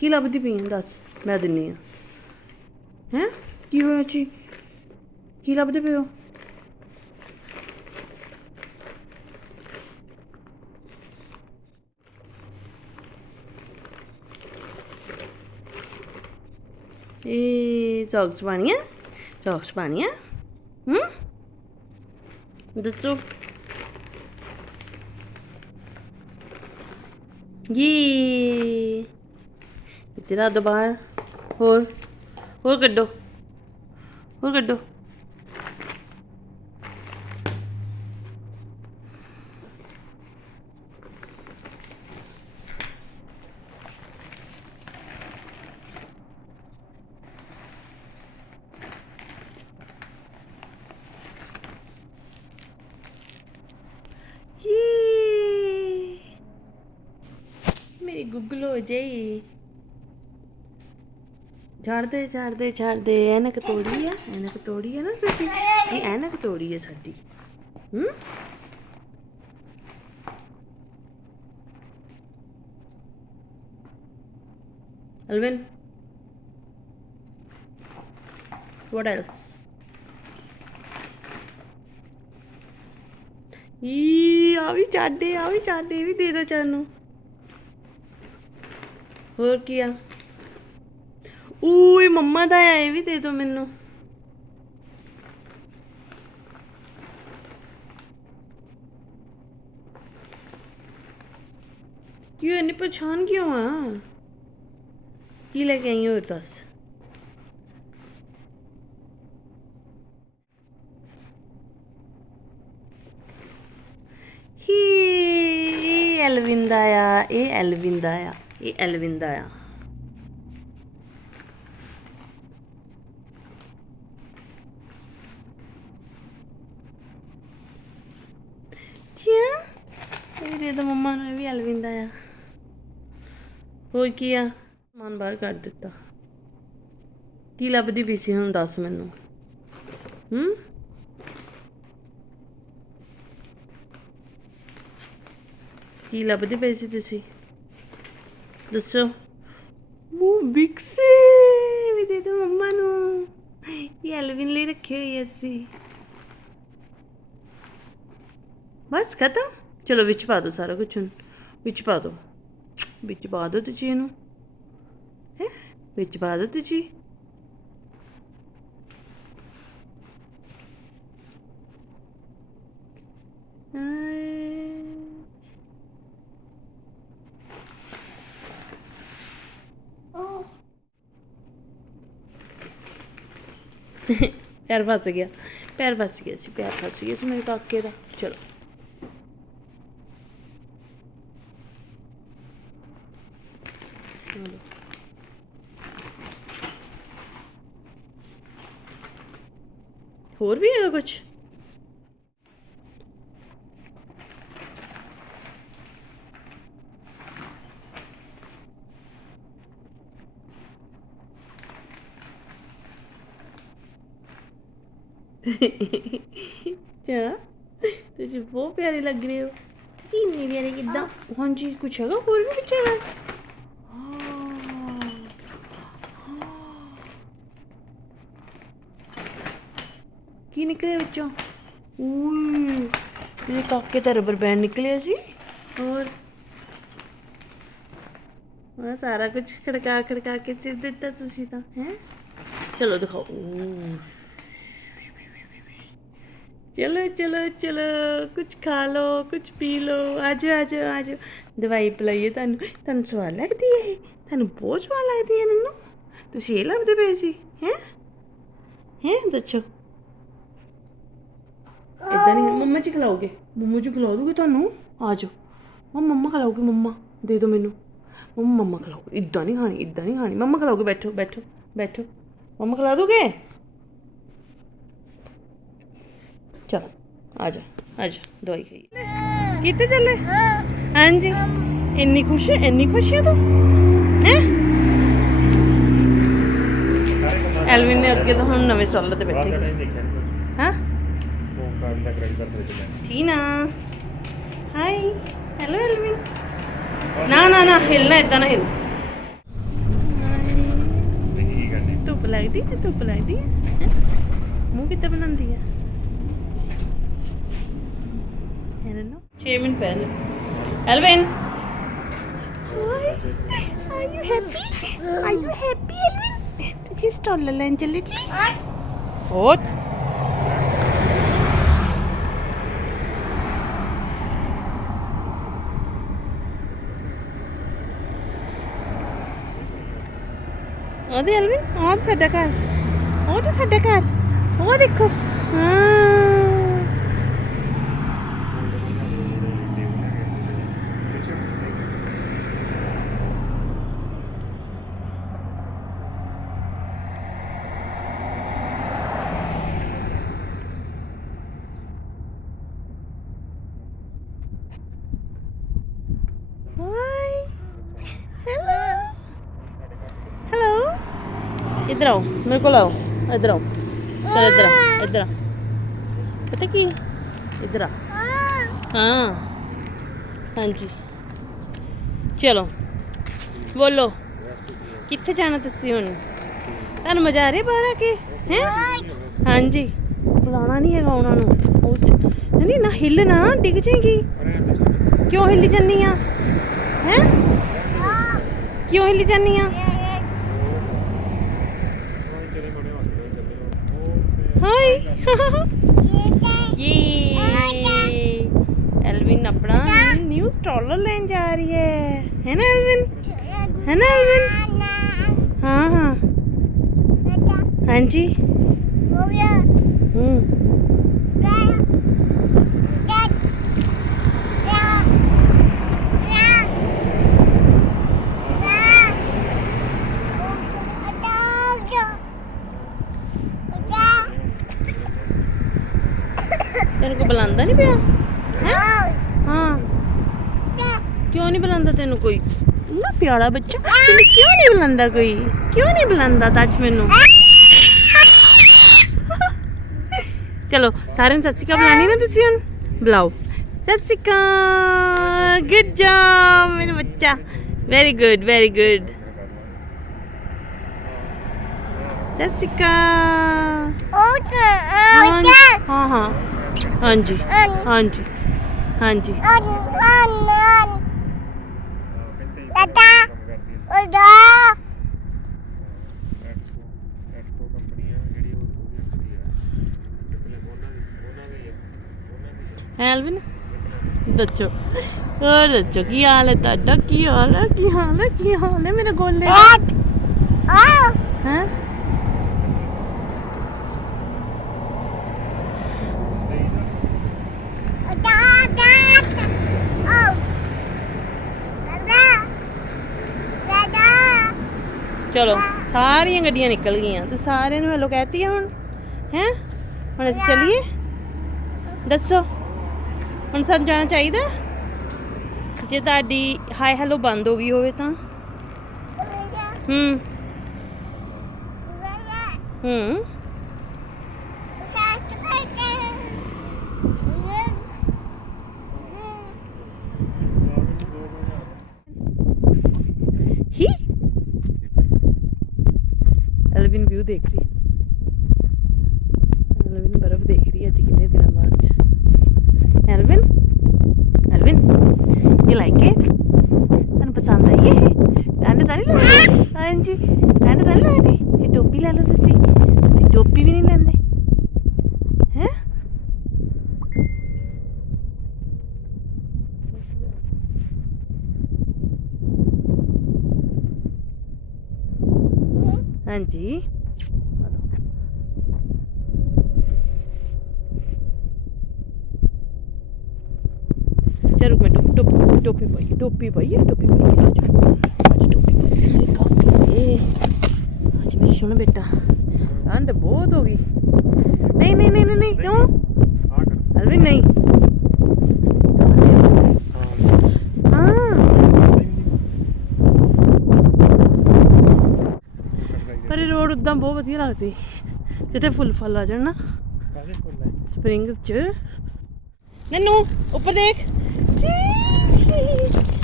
ਕੀ ਲੱਭਦੀ ਪਈ ਆਂ? ਦੱਸ, ਮੈਂ ਦਿੰਨੀ ਆ। ਹੈ? ਕੀ ਹੋਇਆ ਜੀ? ਕੀ ਲੱਭਦੇ ਪਏ ਹੋ? ਇਹ ਸੌਕਸ ਪਾਣੀਆਂ ਸੌਕਸ ਪਾਣੀਆਂ ਹੂੰ? ਦੱਸੋ। ਯੇ ਇਤਨਾ ਦਬਾਰ ਹੋਰ ਹੋਰ ਕੱਢੋ ਹੋਰ ਕੱਢੋ ਯੇ ਮੇਰੀ ਗੁੱਗਲ ਹੋ ਜਾਈ ਝਾੜਦੇ ਝਾੜਦੇ ਝਾੜਦੇ ਐਨਕ ਤੋੜੀ ਆ, ਐਨਕ ਤੋੜੀ ਆ ਨਾ ਤੁਸੀਂ? ਇਹ ਐਨਕ ਤੋੜੀ ਆ ਸਾਡੀ। ਹੂੰ? ਅਲਵਿਨ what else? ਈ, ਆ ਵੀ ਚਾਡੇ, ਆ ਵੀ ਚਾਡੇ ਵੀ ਦੇ ਦੋ ਚਾਨੂੰ ਹੋਰ ਕੀ ਆ? ਊਏ ਮੰਮਾ ਦਾ ਆ ਇਹ ਵੀ ਦੇ ਦੋ ਮੈਨੂੰ। ਕਿਉਂ ਇੰਨੀ ਪਛਾਣ ਕਿਉਂ ਆ? ਕੀ ਲੈ ਕੇ ਆਈ ਹੋਰ ਦੱਸ। ਹੀ, ਇਹ ਐਲਵਿਨ ਆ, ਇਹ ਐਲਵਿੰਦਾ ਆ, ਇਹ ਐਲਵਿੰਦਾ ਆ। ਇਹ ਦੇ ਮੰਮਾ ਨੂੰ ਇਹ ਵੀ ਐਲਵਿਨ ਦਾ ਆ। ਹੋਰ ਕੀ ਆ? ਮਨ ਬਾਹਰ ਕੱਢ ਦਿੱਤਾ। ਕੀ ਲੱਭਦੀ ਪਈ ਸੀ ਹੁਣ ਦੱਸ ਮੈਨੂੰ? ਹੂੰ? ਕੀ ਲੱਭਦੀ ਪਈ ਸੀ ਤੁਸੀਂ? ਦੱਸੋ। ਉਹ ਬਿਕਸੇ ਵੀ ਦੇ ਦੋ ਮੰਮਾ ਨੂੰ। ਇਹ ਐਲਵਿਨ ਲਈ ਰੱਖੀ ਹੋਈ ਅਸੀਂ। ਬਸ ਖਤਮ? ਚਲੋ ਵਿੱਚ ਪਾ ਦਿਓ ਸਾਰਾ ਕੁਝ ਹੁਣ ਵਿੱਚ ਪਾ ਦਿਓ ਵਿੱਚ ਪਾ ਦਿਓ ਤੁਸੀਂ ਇਹਨੂੰ ਹੈ ਵਿੱਚ ਪਾ ਦਿਓ ਤੁਸੀਂ ਹਾਏ ਪੈਰ ਫਸ ਗਿਆ ਪੈਰ ਫਸ ਗਿਆ ਸੀ ਪੈਰ ਫਸ ਗਿਆ ਸੀ ਮੇਰੇ ਕਾਕੇ ਦਾ ਚਲੋ ਚਲੋ। ਹੋਰ ਵੀ ਹੈਗਾ ਕੁਝ ਚਾ ਤੁਸੀਂ ਬਹੁਤ ਪਿਆਰੇ ਲੱਗ ਰਹੇ ਹੋ ਤੁਸੀਂ ਇੰਨੇ ਪਿਆਰੇ ਕਿੱਦਾਂ ਹਾਂਜੀ ਕੁਛ ਹੈਗਾ ਹੋਰ ਵੀ ਕੁਛ ਹੈਗਾ ਹਾਂ। ਕੀ ਨਿਕਲਿਆ ਵਿੱਚੋਂ। ਊਏ ਮੇਰੇ ਕਾਕੇ ਦਾ ਰਬਰ ਬੈਂਡ ਨਿਕਲਿਆ ਸੀ ਹੋਰ? ਆ ਸਾਰਾ ਕੁਝ ਖੜਕਾ ਖੜਕਾ ਕੇ ਚਿਰ ਦਿੱਤਾ ਤੁਸੀਂ ਤਾਂ, ਹੈ? ਚਲੋ ਦਿਖਾਓ। ਚਲੋ ਚਲੋ ਚਲੋ ਕੁਝ ਖਾ ਲਓ ਕੁਝ ਪੀ ਲਓ। ਆਜੋ ਆਜੋ ਆਜੋ। ਦਵਾਈ ਪਿਲਾਈਏ ਤੁਹਾਨੂੰ। ਤੁਹਾਨੂੰ ਸਵਾਦ ਲੱਗਦੀ ਹੈ ਇਹ? ਤੁਹਾਨੂੰ ਬਹੁਤ ਸਵਾਦ ਲੱਗਦੀ ਹੈ ਨੰਨੂ। ਤੁਸੀਂ ਇਹ ਲੱਭਦੇ ਪਏ ਸੀ, ਹੈ? ਹੈ, ਦੱਸੋ। ਇਦਾਂ ਨਹੀਂ ਮੰਮਾ ਜੀ ਖਿਲਾਓਗੇ? ਮੰਮਾ ਜੀ ਖਿਲਾ ਦੋਗੇ ਤੁਹਾਨੂੰ? ਆਜੋ। ਮੰਮਾ ਮੰਮਾ ਖਿਲਾਓਗੇ ਮੰਮਾ? ਦੇ ਦਿਓ ਮੈਨੂੰ। ਮੰਮਾ ਮੰਮਾ ਖਿਲਾਓਗੇ ਇਦਾਂ ਨਹੀਂ ਖਾਣੀ ਇਦਾਂ ਨਹੀਂ ਖਾਣੀ। ਮੰਮਾ ਖਿਲਾਓਗੇ, ਬੈਠੋ ਬੈਠੋ ਬੈਠੋ। ਮੰਮਾ ਖਿਲਾ ਦੋਗੇ? ਚਲ, ਆ ਜਾ ਆ ਜਾ, ਦਵਾਈ ਖਾਈ। ਕਿੱਥੇ ਚੱਲੇ? ਹਾਂਜੀ। ਇੰਨੀ ਖੁਸ਼ ਇੰਨੀ ਖੁਸ਼ ਹੈ ਤੂੰ? ਹੈ? ਐਲਵਿਨ ਨੇ ਅੱਗੇ ਤਾਂ ਹੁਣ ਨਵੇਂ ਸਵਾਲ ਤੇ ਬੈਠੇ। ਟੀਨਾ ਹਾਈ ਹੈਲੋ ਐਲਵਿਨ ਨਾ ਨਾ ਨਾ ਹਿਲਣਾ ਇਦਾਂ ਨਾ ਹਿਲ। ਲੱਗਦੀ ਹੈ ਧੁੱਪ ਲੱਗਦੀ ਹੈ? ਮੂੰਹ ਕਿੱਦਾਂ ਬਣਾਉਂਦੀ ਹੈ? ਇਹਨਾਂ ਨੂੰ 6 ਮਿੰਟ ਪਹਿਲੇ Elvin Are you happy? Are you happy, Elvin? ਤੁਸੀਂ ਸਟਾਲ ਲੈਣ ਚੱਲੇ ਜੀ ਹੋਰ ਉਹਦੇ ਐਲਵਿਨ ਉਹ ਤਾਂ ਸਾਡਾ ਘਰ ਉਹ ਤਾਂ ਸਾਡਾ ਘਰ ਉਹ ਦੇਖੋ ਹਾਂ ਹਾਈ ਹੈਲੋ ਹੈਲੋ ਇੱਧਰ ਆਓ, ਮੇਰੇ ਕੋਲ ਆਓ। ਇੱਧਰ ਆਓ। ਚਲ ਇੱਧਰ ਆ ਇੱਧਰ ਆ। ਪਤਾ ਕੀ? ਇੱਧਰ ਆ। ਹਾਂ। ਚਲੋ। ਬੋਲੋ। ਕਿੱਥੇ ਜਾਣਾ ਤੁਸੀਂ ਹੁਣ? ਤੁਹਾਨੂੰ ਮਜ਼ਾ ਆ ਰਿਹਾ ਬਾਹਰ ਆ ਕੇ? ਹੈ? ਹਾਂਜੀ। ਬੁਲਾਣਾ ਨਹੀਂ ਹੈਗਾ ਉਹਨਾਂ ਨੂੰ। ਨਹੀਂ, ਨਾ ਹਿੱਲ ਨਾ, ਡਿੱਗ ਜਾਏਗੀ। ਕਿਉਂ ਹਿੱਲੀ ਜੰਨੀ ਆ? ਹੈ? ਕਿਉਂ ਹਿੱਲੀ ਜੰਨੀ ਆ? ਐਲਵਿਨ ਆਪਣਾ ਨਿਊ ਸਟਾਲਰ ਲੈਣ ਜਾ ਰਹੀ ਹੈ ਹੈ ਨਾ ਐਲਵਿਨ ਹੈ ਨਾ ਐਲਵਿਨ ਹਾਂ ਹਾਂ ਹਾਂਜੀ ਹੂੰ ਤੈਨੂੰ ਕੋ ਬੁਲਾਉਂਦਾ ਨਹੀਂ ਪਿਆ ਹੈ ਹਾਂ ਕਿਉਂ ਨਹੀਂ ਬੁਲਾਉਂਦਾ ਤੈਨੂੰ ਕੋਈ? ਇੰਨਾ ਪਿਆਰਾ ਬੱਚਾ ਤੈਨੂੰ ਕਿਉਂ ਨਹੀਂ ਬੁਲਾਉਂਦਾ ਕੋਈ? ਕਿਉਂ ਨਹੀਂ ਬੁਲਾਉਂਦਾ ਦੱਸ ਮੈਨੂੰ? ਚਲੋ ਸਾਰਿਆਂ ਨੂੰ ਸਤਿ ਸ਼੍ਰੀ ਅਕਾਲ ਬੁਲਾਣੀ ਨਾ ਤੁਸੀਂ ਹੁਣ? ਬੁਲਾਓ। ਸਤਿ ਸ਼੍ਰੀ ਅਕਾਲ ਗੁੱਡ ਜੌਬ ਮੇਰਾ ਬੱਚਾ। ਵੈਰੀ ਗੁੱਡ ਵੈਰੀ ਗੁੱਡ ਸਤਿ ਸ਼੍ਰੀ ਅਕਾਲ। ਹਾਂਜੀ ਹਾਂ ਹਾਂ। ਹਾਂਜੀ ਹਾਂਜੀ ਹਾਂਜੀ। ਐਲਵਿਨ ਦੱਸੋ। ਹੋਰ ਦੱਸੋ ਕੀ ਹਾਲ ਹੈ ਤੁਹਾਡਾ? ਕੀ ਹਾਲ ਹੈ? ਕੀ ਹਾਲ ਹੈ? ਕੀ ਹਾਲ ਹੈ ਮੇਰੇ ਗੋਲੇ? ਹੈ? ਚਲੋ ਸਾਰੀਆਂ ਗੱਡੀਆਂ ਨਿਕਲ ਗਈਆਂ ਤੇ ਸਾਰਿਆਂ ਨੂੰ ਹੈਲੋ ਕਹਿਤੀ ਆ ਹੁਣ ਹੈ? ਹੁਣ ਅਸੀਂ ਚੱਲੀਏ? ਦੱਸੋ ਹੁਣ ਸਾਨੂੰ ਜਾਣਾ ਚਾਹੀਦਾ? ਜੇ ਤੁਹਾਡੀ ਹਾਈ ਹੈਲੋ ਬੰਦ ਹੋ ਗਈ ਹੋਵੇ ਤਾਂ? ਹੂੰ ਹੂੰ। ਹੀ। ਵਿਊ ਦੇਖ ਰਹੀ। ਐਲਵਿਨ ਬਰਫ਼ ਦੇਖ ਰਹੀ ਹੈ ਅੱਜ ਕਿੰਨੇ ਦਿਨਾਂ ਬਾਅਦ Elvin? Elvin you like it ਤੁਹਾਨੂੰ ਪਸੰਦ ਆਈ ਹੈ ਠੰਡ ਤਾਂ ਨਹੀਂ ਲੱਗਦੀ? ਹਾਂਜੀ, ਠੰਡ ਤਾਂ ਨਹੀਂ ਲੱਗਦੀ? ਇਹ ਟੋਪੀ ਲੈ ਲਓ ਤੁਸੀਂ। ਤੁਸੀਂ ਟੋਪੀ ਵੀ ਨਹੀਂ ਲੈਂਦੇ। ਹੈ? ਹਾਂਜੀ। ਚਲ ਮੈਂ ਟੋਪੀ ਟੋਪੀ ਟੋਪੀ ਪਾਈ ਟੋਪੀ ਪਾਈ ਟੋਪੀ ਪਾਈ ਅੱਜ ਅੱਜ ਟੋਪੀ ਪਾਈ ਦੇਖਾਂਗੇ ਅੱਜ ਮੇਰੀ ਸੁਣ ਬੇਟਾ ਠੰਡ ਬਹੁਤ ਹੋ ਗਈ ਨਹੀਂ ਨਹੀਂ ਨਹੀਂ ਨਹੀਂ ਨਹੀਂ ਕਿਉਂ ਅਲਵਿਨ ਨਹੀਂ ਹਾਂ ਪਰ ਇਹ ਰੋਡ ਉਦਾਂ ਬਹੁਤ ਵਧੀਆ ਲੱਗਦੀ ਜਿੱਥੇ ਫੁੱਲ ਫਲ ਆ ਜਾਣ ਨਾ ਸਪਰਿੰਗ ਚ ਨਨੂ ਉੱਪਰ ਦੇਖ Bye.